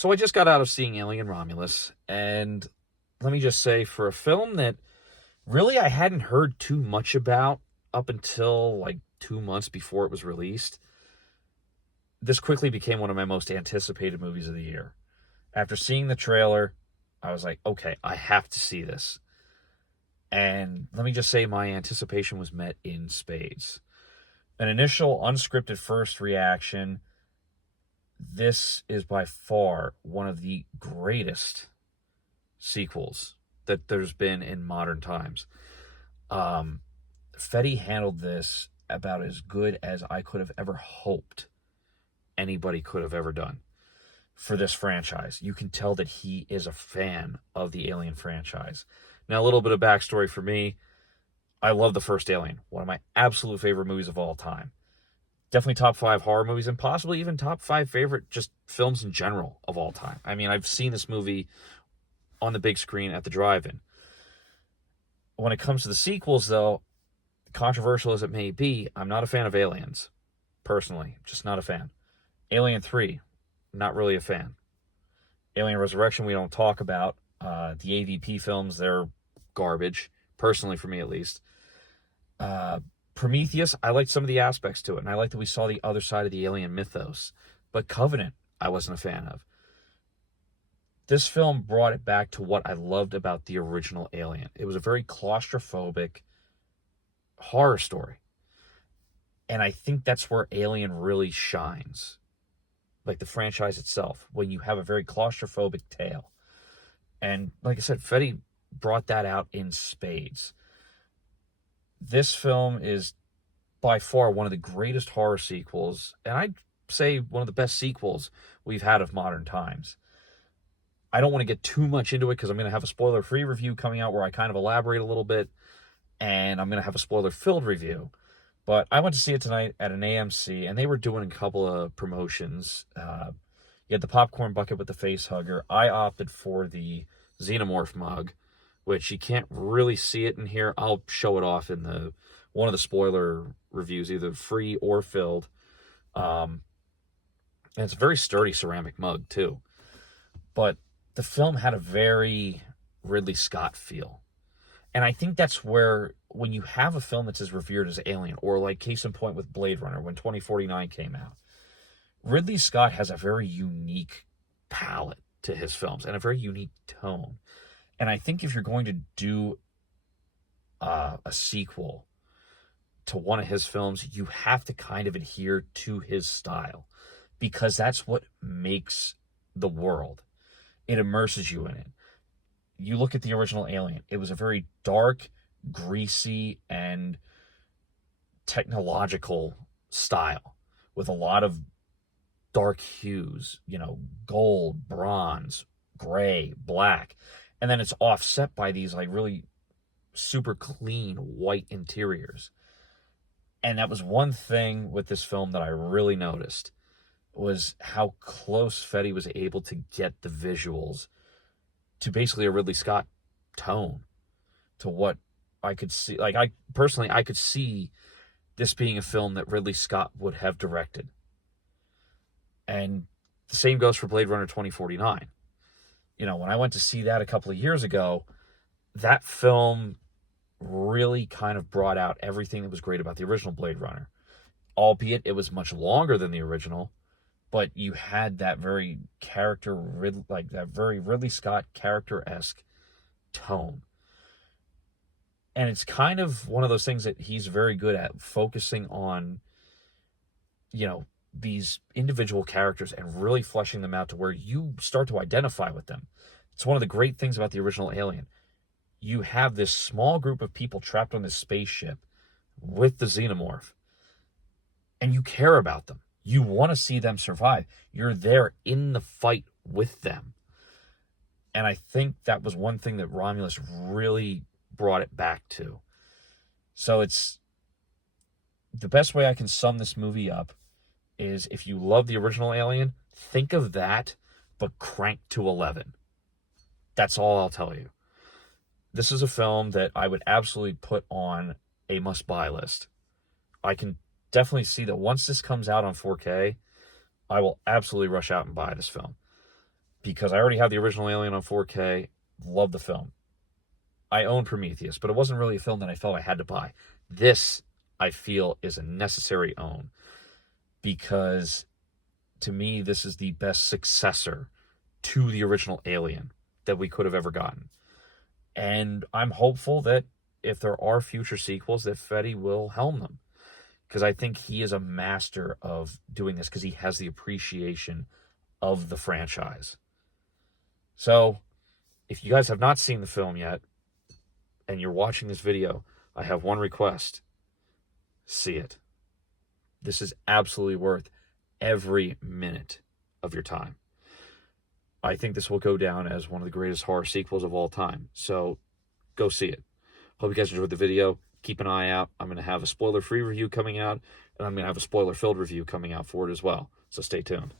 So I just got out of seeing Alien Romulus, and let me just say, for a film that really I hadn't heard too much about up until like 2 months before it was released, this quickly became one of my most anticipated movies of the year. After seeing the trailer, I was like, okay, I have to see this. And let me just say, my anticipation was met in spades. An initial unscripted first reaction: this is by far one of the greatest sequels that there's been in modern times. Um, Fetty handled this about as good as I could have ever hoped anybody could have ever done for this franchise. You can tell that he is a fan of the Alien franchise. Now, a little bit of backstory for me. I love the first Alien, one of my absolute favorite movies of all time. Definitely top 5 horror movies, and possibly even top 5 favorite just films in general of all time. I mean, I've seen this movie on the big screen at the drive-in. When it comes to the sequels, though, controversial as it may be, I'm not a fan of Aliens. Personally, just not a fan. Alien 3, not really a fan. Alien Resurrection, we don't talk about. The AVP films, they're garbage, personally, for me at least. Prometheus, I liked some of the aspects to it, and I liked that we saw the other side of the alien mythos. But Covenant, I wasn't a fan of. This film brought it back to what I loved about the original Alien. It was a very claustrophobic horror story. And I think that's where Alien really shines. Like the franchise itself, when you have a very claustrophobic tale. And like I said, Fetty brought that out in spades. This film is by far one of the greatest horror sequels, and I'd say one of the best sequels we've had of modern times. I don't want to get too much into it because I'm going to have a spoiler-free review coming out where I kind of elaborate a little bit, and I'm going to have a spoiler-filled review. But I went to see it tonight at an AMC, and they were doing a couple of promotions. You had the popcorn bucket with the face hugger. I opted for the Xenomorph mug, which you can't really see it in here. I'll show it off in the one of the spoiler reviews, either free or filled. And it's a very sturdy ceramic mug, too. But the film had a very Ridley Scott feel. And I think that's where, when you have a film that's as revered as Alien, or like case in point with Blade Runner when 2049 came out, Ridley Scott has a very unique palette to his films and a very unique tone. And I think if you're going to do a sequel to one of his films, you have to kind of adhere to his style, because that's what makes the world. It immerses you in it. You look at the original Alien, it was a very dark, greasy, and technological style with a lot of dark hues, gold, bronze, gray, black. And then it's offset by these like really super clean white interiors. And that was one thing with this film that I really noticed, was how close Fetty was able to get the visuals to basically a Ridley Scott tone, to what I could see. Like, I could see this being a film that Ridley Scott would have directed. And the same goes for Blade Runner 2049. When I went to see that a couple of years ago, that film really kind of brought out everything that was great about the original Blade Runner. Albeit it was much longer than the original, but you had that very very Ridley Scott character-esque tone. And it's kind of one of those things that he's very good at, focusing on, these individual characters and really fleshing them out to where you start to identify with them. It's one of the great things about the original Alien. You have this small group of people trapped on this spaceship with the xenomorph, and you care about them. You want to see them survive. You're there in the fight with them. And I think that was one thing that Romulus really brought it back to. So it's the best way I can sum this movie up is, if you love the original Alien, think of that, but crank to 11. That's all I'll tell you. This is a film that I would absolutely put on a must-buy list. I can definitely see that once this comes out on 4K, I will absolutely rush out and buy this film. because I already have the original Alien on 4K. Love the film. I own Prometheus, but it wasn't really a film that I felt I had to buy. This, I feel, is a necessary own, because to me, this is the best successor to the original Alien that we could have ever gotten. And I'm hopeful that if there are future sequels, that Fede will helm them, because I think he is a master of doing this, because he has the appreciation of the franchise. So, if you guys have not seen the film yet, and you're watching this video, I have one request. See it. This is absolutely worth every minute of your time. I think this will go down as one of the greatest horror sequels of all time. So, go see it. Hope you guys enjoyed the video. Keep an eye out. I'm going to have a spoiler-free review coming out, and I'm going to have a spoiler-filled review coming out for it as well. So stay tuned.